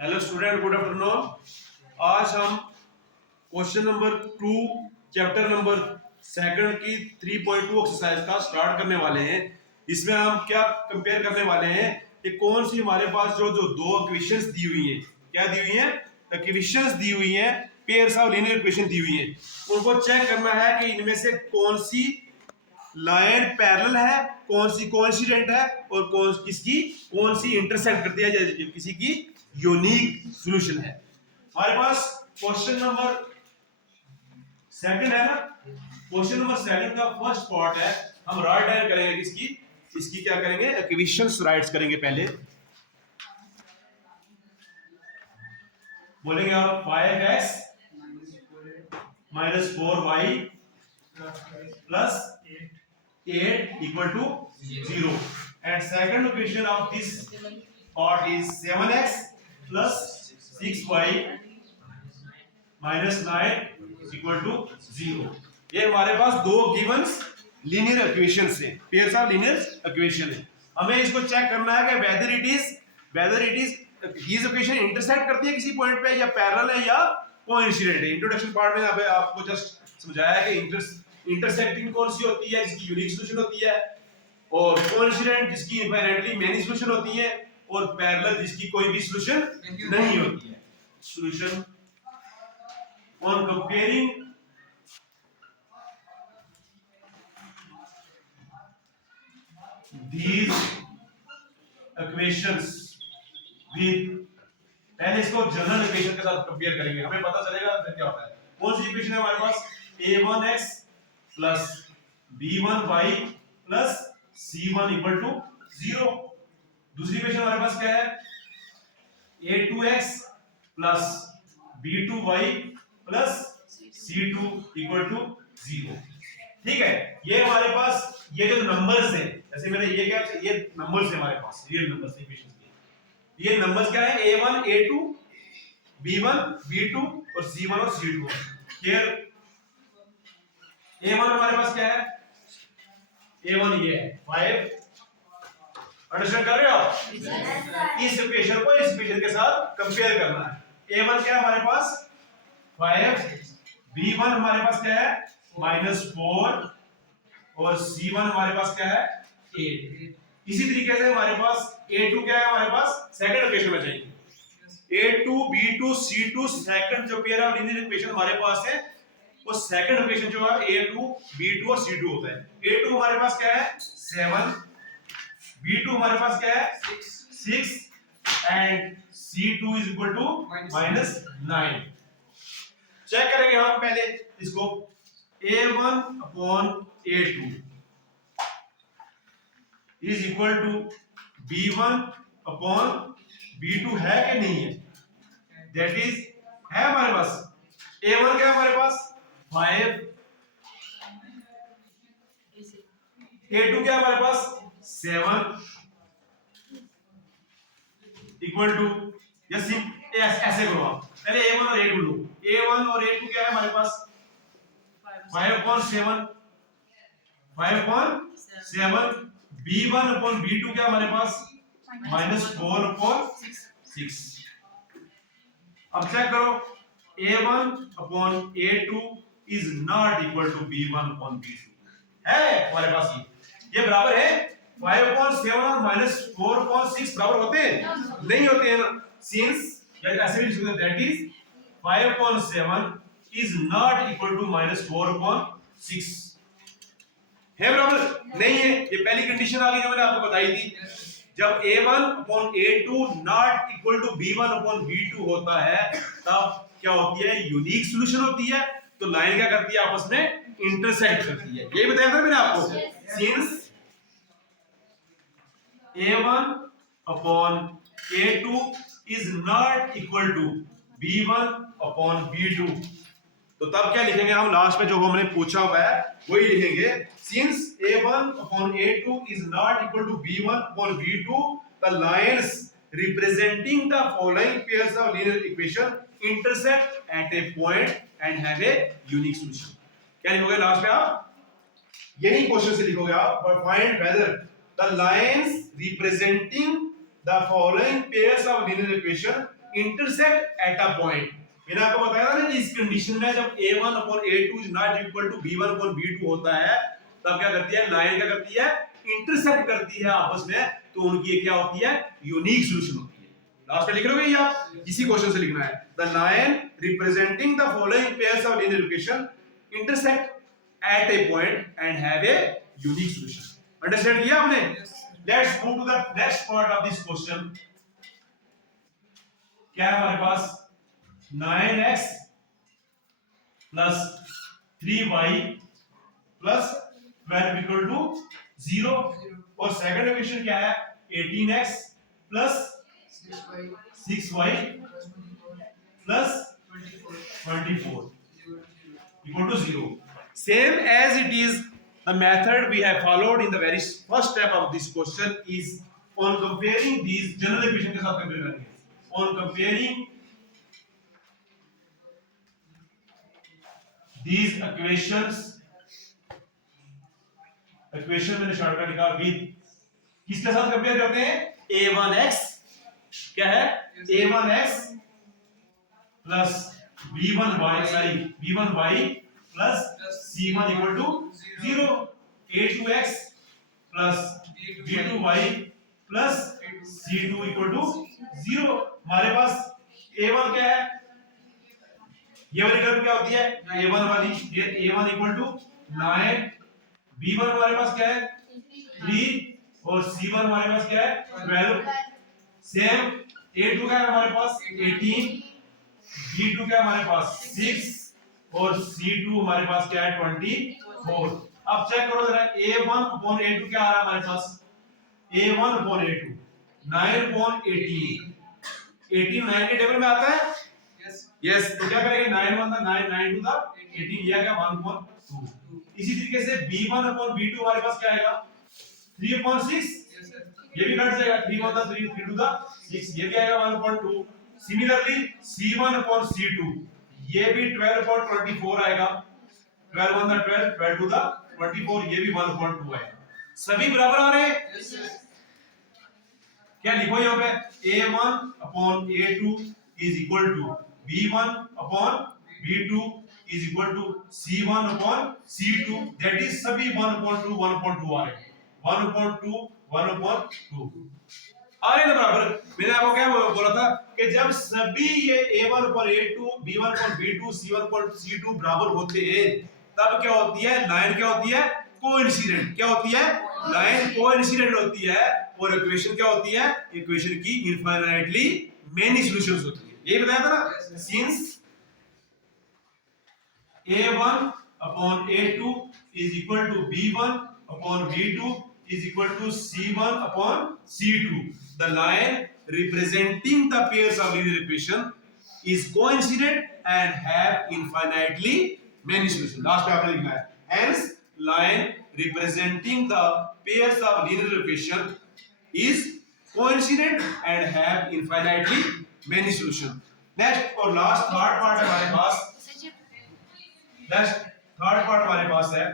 Hello student, good afternoon. आज हम question number 2 chapter number second की 3.2 एक्सरसाइज का स्टार्ट करने वाले हैं। इसमें हम क्या कंपेयर करने वाले हैं कि कौन सी हमारे पास जो जो दो इक्वेशंस दी हुई हैं, क्या दी हुई हैं, इक्वेशंस दी हुई हैं, पेयर्स ऑफ लीनियर इक्वेशन दी हुई हैं, उनको चेक करना है कि इनमें से कौन सी लाइन पैरेलल है, कौन सी कोइंसिडेंट है और कौन सी इंटरसेक्ट करती है, जो किसी की यूनिक सॉल्यूशन है। हमारे पास क्वेश्चन नंबर सेकंड है ना। क्वेश्चन नंबर सेकंड का फर्स्ट पार्ट है, हम राइट हैंड करेंगे इसकी क्या करेंगे, इक्वेशंस राइट्स करेंगे। पहले बोलेंगे आप 5x - 4y plus 8 equal to 0, and second equation of this part is 7x plus 6y minus 9 equal to 0। ये हमारे पास दो गिवंस लीनियर इक्वेशंस हैं, पेयर्स ऑफ लीनियर इक्वेशन है। हमें इसको चेक करना है कि whether it is these equation intersect करती है किसी पॉइंट पे, या पैरेलल है या कोइंसिडेंट है। इंट्रोडक्शन पार्ट में आपको जस्ट समझाया कि इंटरसेक्टिंग कौन सी होती है जिसकी यूनिक सॉल्यूशन होती है, और कोइंसिडेंट जिसकी इनफाइनाइटली मेनी सॉल्यूशन होती है, और पैरेलल जिसकी कोई भी सॉल्यूशन नहीं होती है। Solution on comparing these equations with, पहले इसको जनरल इक्वेशन के साथ कंपेयर करेंगे, हमें पता चलेगा फिर क्या होता है। कौन सी इक्वेशन है हमारे पास, a1x plus b1y plus c1 equal to 0। दूसरी इक्वेशन हमारे पास क्या है, a2x plus b2y plus c2 equal to 0। ठीक है, ये हमारे पास ये जो नंबर्स हैं, जैसे मैंने ये क्या, ये नंबर्स है हमारे पास, रियल नंबर्स इक्वेशंस के। ये नंबर्स क्या है, a1 a2 b1 b2 और c1 और c2। हियर a1 हमारे पास क्या है, a1 ये है 5। अंडरस्टैंड कर रहे हो आप? इस इक्वेशन को इस इक्वेशन के साथ कंपेयर करना है। a1 क्या है हमारे पास 5, b1 हमारे पास क्या है -4 और c1 हमारे पास क्या है 8। इसी तरीके से हमारे पास a2 क्या है, हमारे पास सेकंड इक्वेशन में चाहिए a2 b2 c2, सेकंड जो पेयर ऑफ लीनियर इक्वेशन हमारे पास है वो सेकंड इक्वेशन जो है a2 b2 और c2 होता है। a2 हमारे पास क्या है 7, b2 हमारे पास क्या है 6 and c2 is equal to -9। Check करेंगे हम पहले इसको, a1 upon a2 is equal to b1 upon b2 है कि नहीं है, दैट इज है हमारे पास। a1 क्या है हमारे पास 5, a2 क्या है हमारे पास 7 इक्वल टू, ऐसे करो आप, पहले a1 और a2 लो। a1 और a2 क्या है हमारे पास 5/7, 5/7। b1 अपॉन b2 क्या हमारे पास -4/6। अब चेक करो, a1 upon a2 is not equal to b1 upon b2 है हमारे पास। ये बराबर है 5/7 और -4/6 बराबर होते हैं, नहीं होते हैं ना। सिंस ऐसे भी लिख सकते हैं, that is 5/7 is not equal to -4/6 है, बराबर नहीं है। ये पहली कंडीशन आ गई जो मैंने आपको बताई थी, जब a1 upon a2 not equal to b1 upon b2 होता है तब क्या होती है, यूनिक सॉल्यूशन होती है। तो लाइन क्या करती है, आपस में इंटरसेक्ट करती है। यही बताया था मैंने आपको। Since a1 upon a2 is not equal to b1 upon b2, तो तब क्या लिखेंगे हम, लास्ट में जो हमने पूछा हुआ है वही लिखेंगे। Since a1 upon a2 is not equal to b1 upon b2, the lines representing the following pairs of linear equation intersect at a point and have a unique solution. क्या लिखोगे लास्ट में आप, यही क्वेश्चन से लिखोगे आप, find whether the lines representing the following pairs of linear equation intersect at a point. मैंने आपको बताया था ना कि इस कंडीशन में जब a1 upon a2 is not equal to b1 upon b2 होता है, तब क्या करती है लाइन, क्या करती है इंटरसेक्ट करती है आपस में, तो उनकी क्या होती है यूनिक सॉल्यूशन होती है। लास्ट में लिख लोगे ये आप, इसी क्वेश्चन से लिखना है। The line representing the following pairs of linear equation intersect at a point and have a unique solution. Understand किया आपने? Let's move to the next part of this question. क्या है हमारे पास 9x plus 3y plus 12 equal to 0, और second equation क्या है 18x plus 6y plus 24 equal to 0. Same as it is the method we have followed in the very first step of this question is on comparing these general equation के साथ compare करेंगे। On comparing these equation मैंने shortcut लिखा with, किसके साथ compare करते हैं a1x, क्या है a1x plus b1y plus c1 equal to 0, a2x plus b2y plus c2 equal to 0। हमारे पास a1 क्या है, ये वाली टर्म क्या होती है a1 वाली, ये a1 इक्वल टू 9, b1 हमारे पास क्या है 3 और c1 हमारे पास क्या है 12। सेम a2 क्या है हमारे पास 18, b2 क्या है हमारे पास 6 और c2 हमारे पास क्या है 24। अब चेक करो जरा a1 upon a2 क्या आ रहा है हमारे पास, a1 upon a2 9 upon 18, 18 9 के टेबल में आता है, यस तो क्या करेंगे 9 1 9 9 टू द 18, ये आ गया 1 upon 2। इसी तरीके से b1 upon b2 हमारे पास क्या आएगा 3 upon 6, ये भी कट जाएगा 3 1 3 3 टू द 6, ये भी आएगा 1 upon 2। Similarly c1 upon c2 ये भी 12 upon 24 आएगा, 12 1 12 12 टू द 24, ये भी 1 upon 2 आएगा। सभी बराबर आ रहे हैं, क्या लिखो यहाँ पे a1 upon a2 is equal to b1 upon b2 is equal to c1 upon c2, that is सभी 1 upon 2 1 upon 2 आ रहे हैं, 1 upon 2 1 upon 2 आ रहे हैं ना बराबर। मैंने आपको क्या बोला था कि जब सभी ये a1 upon a2 b1 upon b2 c1 upon c2 बराबर होते हैं, तब क्या होती है लाइन, क्या होती है कोइंसिडेंट, क्या होती है लाइन कोइंसिडेंट होती है, और इक्वेशन क्या होती है, इक्वेशन की इनफाइनाइटली मेनी सॉल्यूशंस होती है। यही बताया था ना, since a1 upon a2 is equal to b1 upon b2 is equal to c1 upon c2, the line representing the pairs of linear equation is coincident and have infinitely many solutions। Last पे आपने लिखना है hence line representing the pairs of linear equation is coincident and have infinitely many solutions। Next और last third part हमारे पास, next third part हमारे पास है,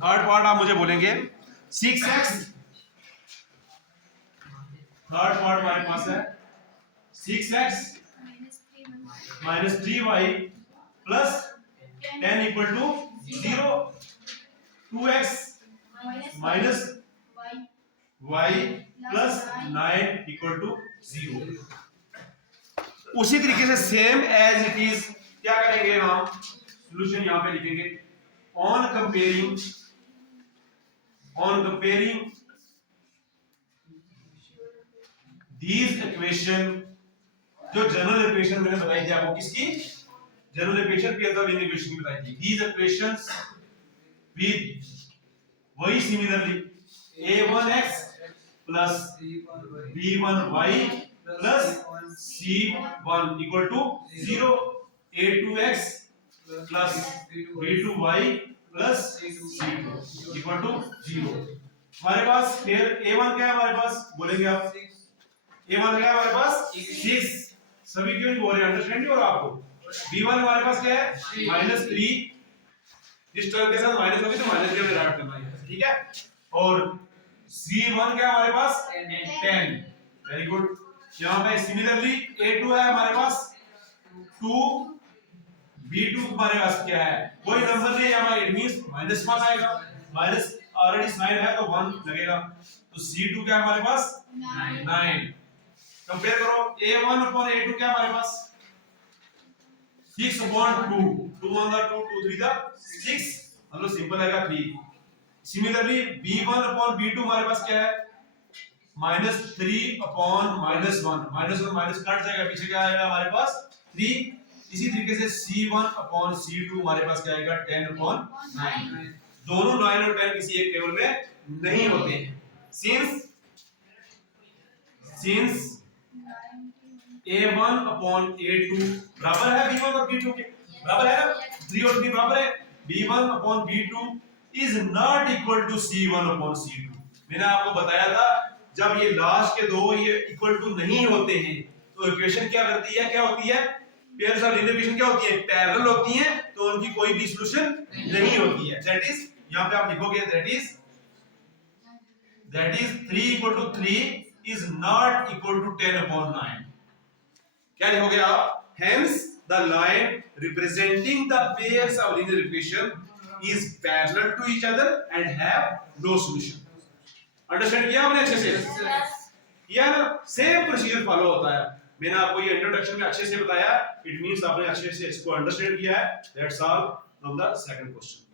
third part आप मुझे बोलेंगे 6x, थर्ड पार्ट हमारे पास है 6x minus 3y plus 10 equal to 0, 2x minus y plus 9 equal to 0। उसी तरीके से सेम एज इट इज क्या करेंगे हम, सॉल्यूशन यहां पे लिखेंगे ऑन कंपेयरिंग दीज इक्वेशन, जो जनरल इक्वेशन मैंने बताई थी आपको, किसकी general equation pairs of linear equation की बताई थी, दीज इक्वेशंस विद वही similarly a1x plus b1y plus c1 equal to 0, a2x plus b2y plus c2 equal to 0। हमारे पास फिर a1 क्या है हमारे पास, बोलेंगे आप a1 क्या है हमारे पास 6, सभी क्यों नहीं बोल रहे, अंडरस्टैंड नहीं हो रहा आपको। b1 हमारे पास क्या है -3, इस टर्म के साथ माइनस होगी तो माइनस के में ऐड करना है, ठीक है। और c1 क्या है हमारे पास 10, वेरी गुड। यहाँ पे सिमिलरली a2 है हमारे पास 2, b2 हमारे पास क्या है, कोई नंबर नहीं है, इट मींस -1 आएगा, माइनस ऑलरेडी साइन है तो 1 लगेगा, तो c2 क्या है हमारे पास 9। कंपेयर करो a1 अपॉन a2 क्या है हमारे पास 6 अपॉन 2, 2 1 दा 2, 2 3 दा 6, मतलब सिंपल आएगा 3। सिमिलरली b1 अपॉन b2 हमारे पास क्या है -3 अपॉन -1, -1 माइनस कट जाएगा, पीछे क्या आएगा हमारे पास 3। इसी तरीके से c1 अपॉन c2 हमारे पास क्या आएगा 10 अपॉन 9। दोनों 9 और 10 किसी एक टेबल में नहीं होते हैं। सिंस a1 अपॉन a2 बराबर है b1 और b2 के, बराबर है ना, 3 और 3 बराबर है, b1 upon b2 is not equal to c1 upon c2। मैंने आपको बताया था जब ये लास्ट के दो ये इक्वल टू नहीं होते हैं तो इक्वेशन क्या करती है, क्या होती है, पेयर्स ऑफ लीनियर इक्वेशन क्या होती है, पैरेलल होती हैं, तो उनकी कोई भी सॉल्यूशन नहीं होती है। दैट इज यहां पे आप लिखोगे that is 3 equal to 3 is not equal to 10 upon 9। क्या लिखोगे आप, hence the line representing the pairs of linear equation is parallel to each other and have no solution। Understand किया आपने अच्छे से? किया ना, सेम प्रोसीजर फॉलो होता है। मैंने आपको ये इंट्रोडक्शन में अच्छे से बताया, इट मींस आपने अच्छे से इसको अंडरस्टैंड किया है। That's all from the second question.